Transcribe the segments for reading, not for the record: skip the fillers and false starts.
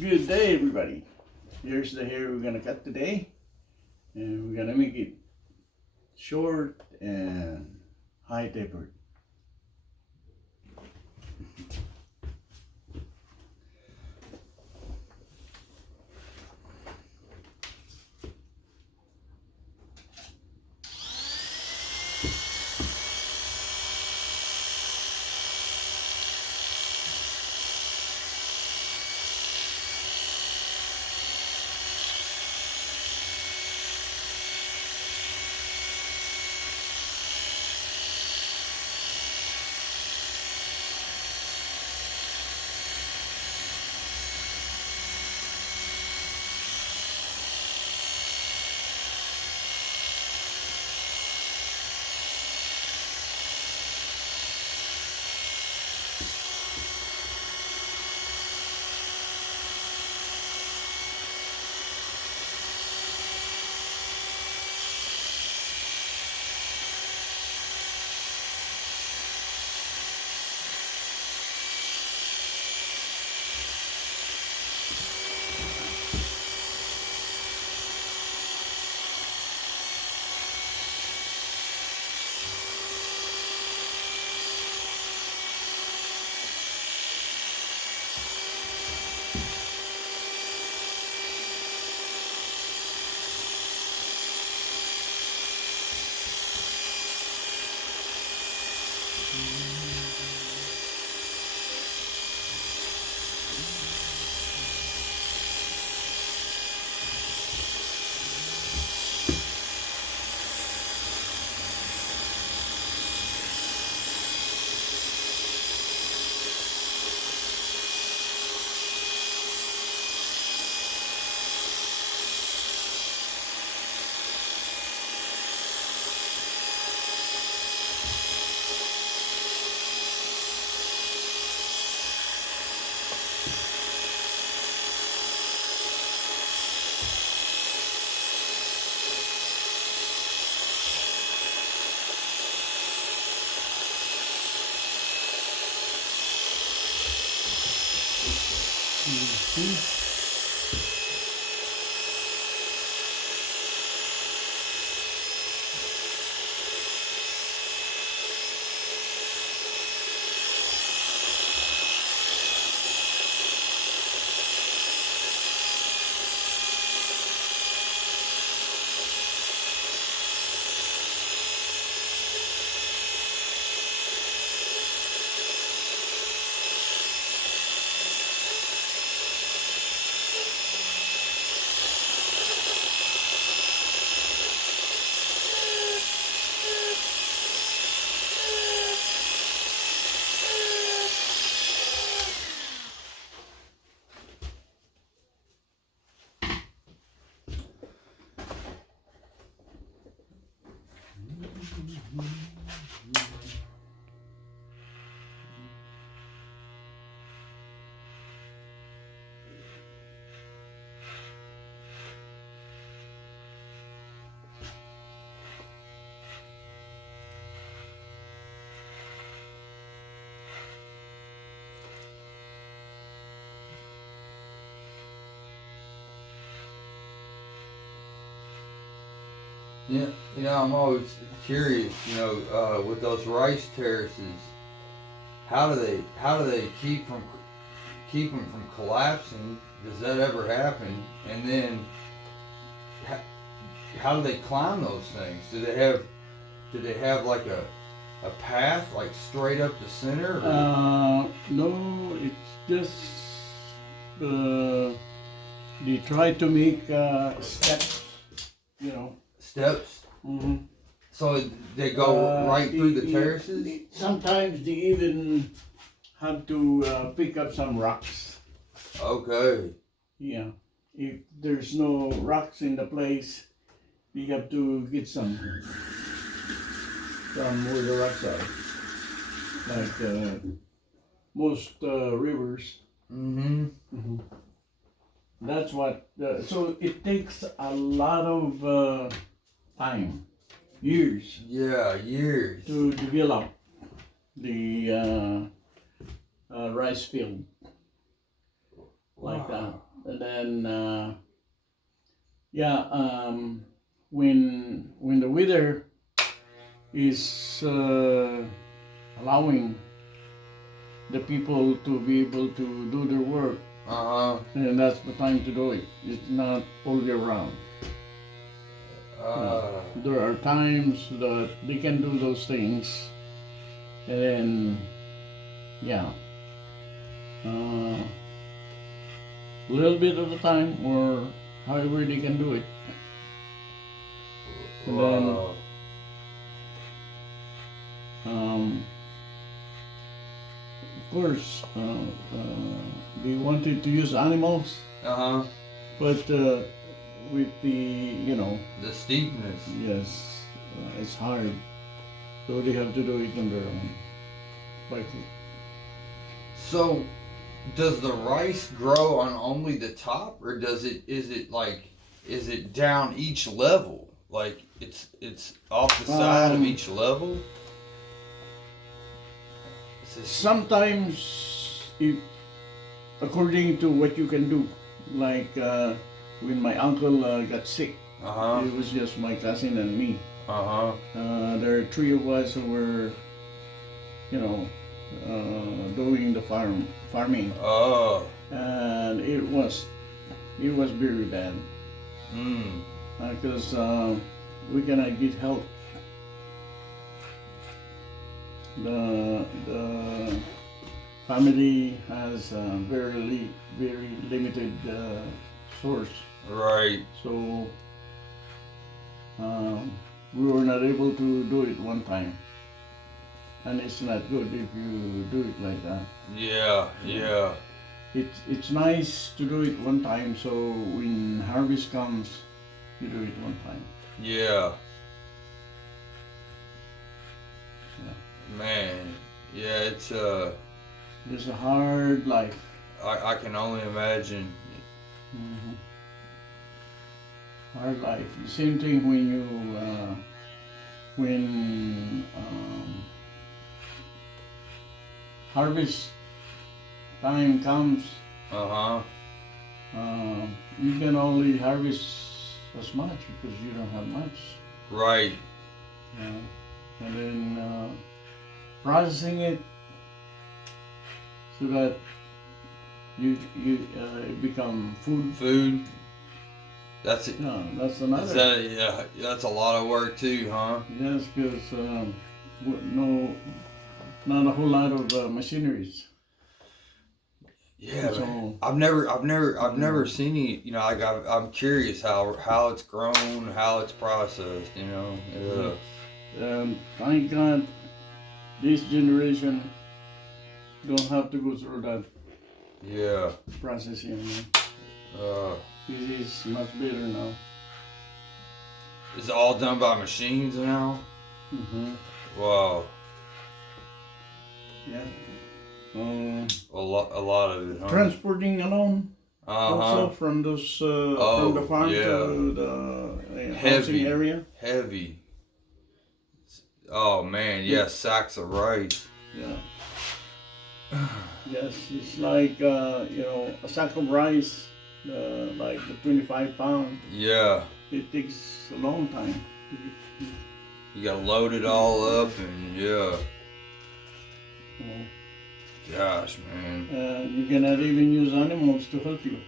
Good day, everybody. Here's the hair we're gonna cut today, and we're gonna make it short and high tapered. Yeah, I'm always curious. With those rice terraces, how do they keep them from collapsing? Does that ever happen? And then, how, how do they climb those things? Do they have like a path like straight up the center? No, it's just they try to make steps, you know. Steps. Mm-hmm. So they go right through the terraces? Sometimes they even have to pick up some rocks. Okay. Yeah. If there's no rocks in the place, you have to get some from where the rocks are. Like most rivers. Mm-hmm. Mm-hmm. That's what. So it takes a lot of time, years, Yeah, years. to develop the rice field like that. and then yeah, when the weather is allowing the people to be able to do their work, and that's the time to do it. It's not all year round. There are times that they can do those things, and then yeah, a little bit at a time, or however they can do it. And then of course, they wanted to use animals, but with the the steepness. yes, it's hard, so they have to do it on their own. By foot. So, does the rice grow on only the top, or is it down each level? Like it's off the side of each level? Sometimes, according to what you can do, like when my uncle got sick, it was just my cousin and me. There are three of us who were, doing the farming. And it was very bad. Because we cannot get help. The family has very limited source. Right. So we were not able to do it one time, and it's not good if you do it like that. Yeah. It's nice to do it one time, so when harvest comes, you do it one time. Yeah. Man, yeah, it's It's a hard life. I can only imagine. Hard life. The same thing when you harvest time comes. You can only harvest as much because you don't have much. Right. And then processing it so that you it become food. Food. That's it. No, that's another. That's a lot of work too, huh? Yes, because not a whole lot of machineries. Yeah, so, I've never seen any. I'm curious how it's grown, how it's processed. Thank God, this generation don't have to go through that processing. It is much better now. It's all done by machines now. Wow. Yeah. A lot of it. Huh? Transporting alone. Also from those from the farm to the housing area. Heavy. Oh man, sacks of rice. Yeah. Yes, it's like a sack of rice, like the 25 pound. Yeah. It takes a long time. You gotta load it all up and Gosh, man. You cannot even use animals to help you.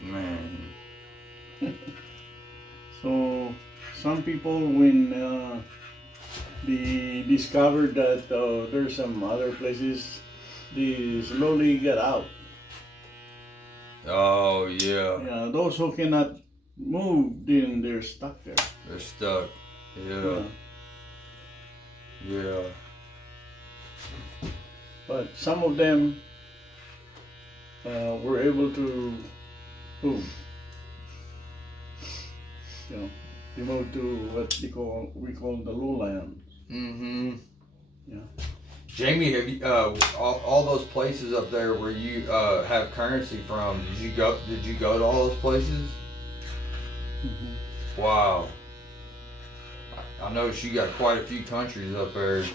Man. So some people, when they discovered that there's some other places, they slowly get out. Oh yeah. Yeah, those who cannot move, then they're stuck there. They're stuck. Yeah. But some of them were able to move. They moved to what we call the lowlands. Yeah. Jamie, have you all those places up there where you have currency from? Did you go to all those places? Wow. I noticed you got quite a few countries up there.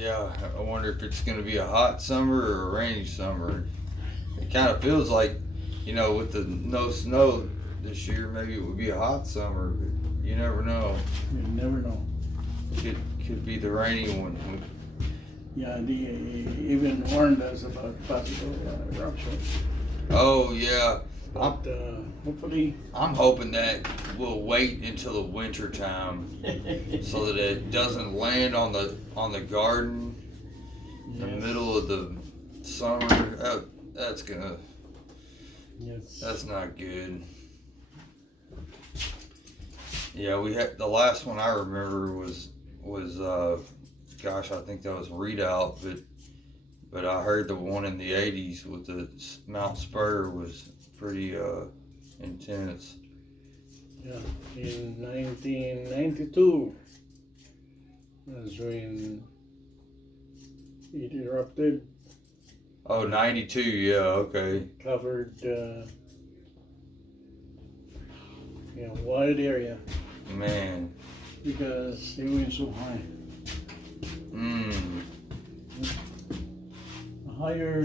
Yeah, I wonder if it's gonna be a hot summer or a rainy summer. It kind of feels like, with the no snow this year, maybe it would be a hot summer, but you never know. You never know. Could be the rainy one. Yeah, they even warned us about possible eruption. Oh yeah, But hopefully, I'm hoping that we'll wait until the winter time so that it doesn't land on the garden in the middle of the summer. That's not good. Yeah, we had the last one I remember was gosh, I think that was Readout, but I heard the one in the '80s with the Mount Spur was pretty intense. Yeah, in 1992, that's when it erupted. Oh, 92, yeah, okay. Covered, wide area Man. because it went so high. The higher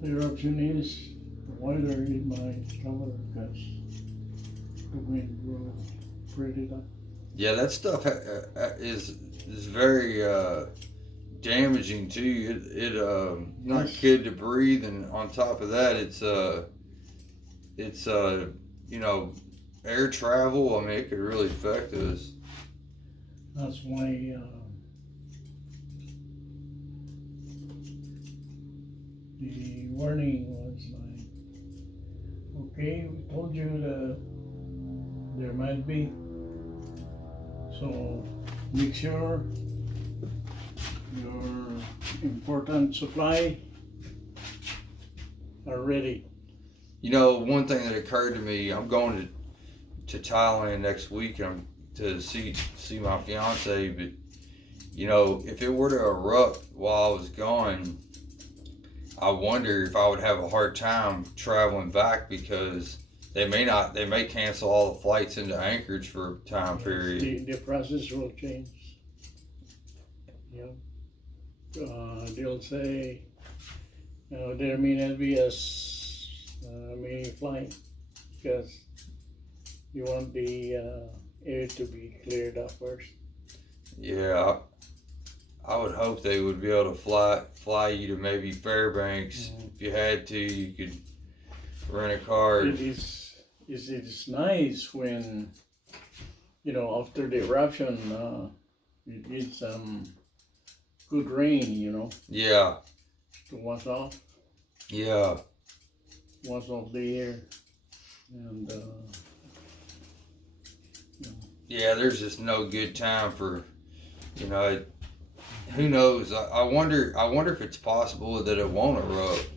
the eruption is, the wider it might cover because the wind will spread it up. Yeah, that stuff is very damaging to you. It not good to breathe, and on top of that, it's air travel. I mean, it could really affect us. That's why the warning was like, okay, we told you that there might be, so make sure your important supply are ready. One thing that occurred to me, I'm going to Thailand next week to see my fiance, but if it were to erupt while I was gone, I wonder if I would have a hard time traveling back because they may cancel all the flights into Anchorage for a time period. The process will change. They'll say there may not be many flight because you want the air to be cleared up first. Yeah, I would hope they would be able to fly you to maybe Fairbanks. If you had to, you could rent a car. It's nice when after the eruption you get some good rain, Yeah. to wash off Yeah. the air, and yeah, there's just no good time for who knows. I wonder if it's possible that it won't erupt.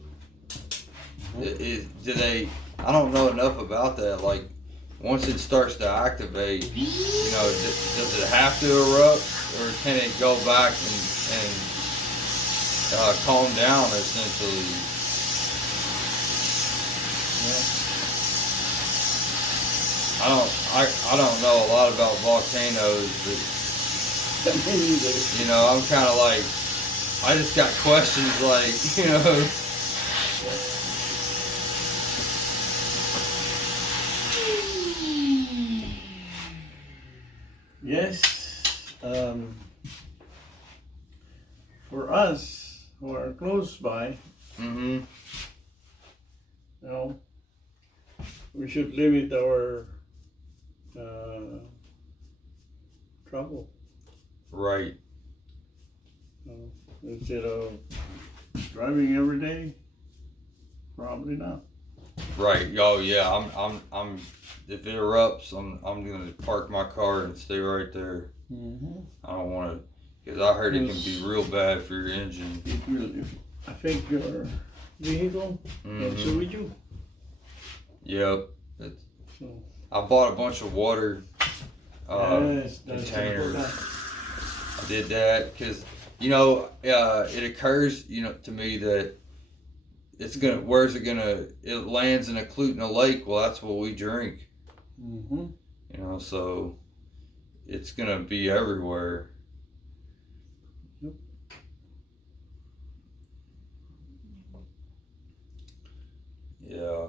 I don't know enough about that. Like, once it starts to activate, does it have to erupt, or can it go back and calm down essentially? I don't know a lot about volcanoes, but I'm kind of like, I just got questions like, Yes, for us who are close by, we should limit our trouble. Right. Instead of driving every day, probably not. Right. Oh yeah. I'm. If it erupts, I'm gonna park my car and stay right there. I don't want to, because I heard it can be real bad for your engine. It will affect your vehicle, and so would you. Yep. So, I bought a bunch of water containers. I did that because it occurs to me that it's gonna, where's it gonna, it lands in a Clutina lake. Well, that's what we drink. So it's gonna be everywhere. Yep. Yeah.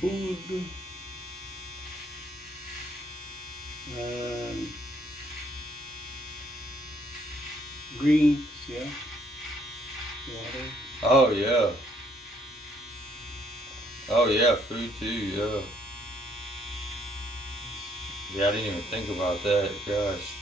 Food. And greens, yeah. Water. Oh yeah. Oh yeah, food too, yeah. Yeah, I didn't even think about that. Gosh.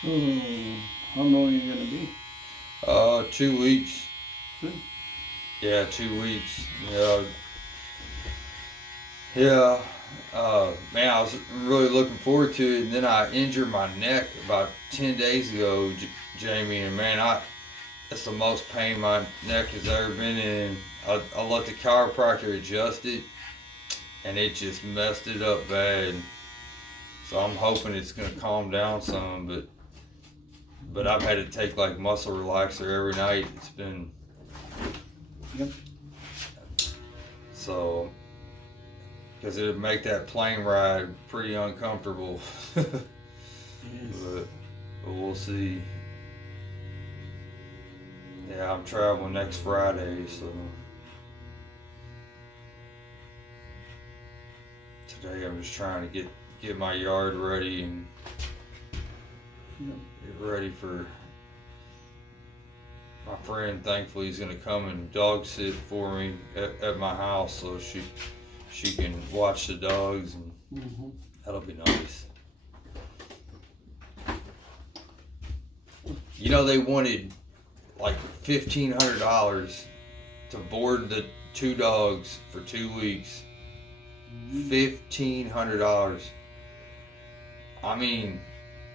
So, how long are you gonna be? 2 weeks. Good. Yeah, 2 weeks. Yeah. Yeah. Man, I was really looking forward to it, and then I injured my neck about 10 days ago, Jamie, and man, that's the most pain my neck has ever been in. I let the chiropractor adjust it, and it just messed it up bad. So I'm hoping it's gonna calm down some, but I've had to take like muscle relaxer every night. It's been Yep. so because it would make that plane ride pretty uncomfortable. Yes. But we'll see. Yeah, I'm traveling next Friday, so today I'm just trying to get my yard ready and Yep. get ready for my friend. Thankfully, he's gonna come and dog sit for me at my house, so she can watch the dogs, and Mm-hmm. that'll be nice. You know, they wanted like $1,500 to board the two dogs for 2 weeks. $1,500. I mean,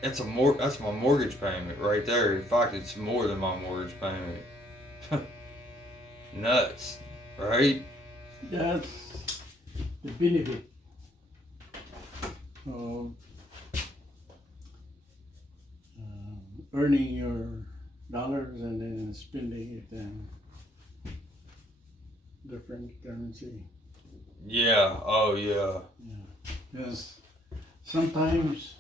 that's my mortgage payment right there. In fact, it's more than my mortgage payment. Nuts, right? That's the benefit of earning your dollars and then spending it in different currency. Yeah. Oh yeah. Because sometimes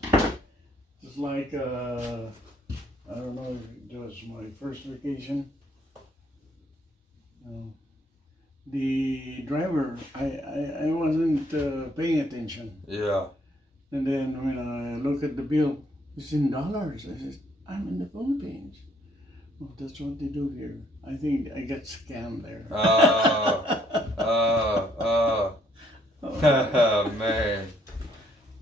it's like I don't know if it was my first vacation. The driver, I wasn't paying attention. Yeah. And then when I look at the bill, it's in dollars. I said, I'm in the Philippines. Oh, that's what they do here. I think I got scammed there. Oh man.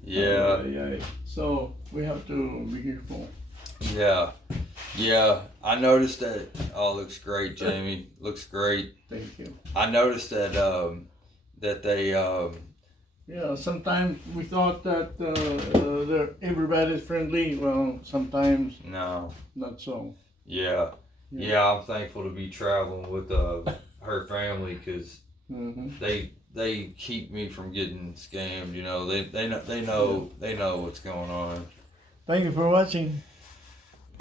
Yeah. Yeah. So we have to be careful. Yeah. Yeah. I noticed that. Oh, looks great, Jamie. Looks great. Thank you. I noticed that that they Yeah, sometimes we thought that everybody's friendly. Well, sometimes no. not so. Yeah. Yeah, I'm thankful to be traveling with her family because Mm-hmm. they keep me from getting scammed. You know, they know what's going on. Thank you for watching.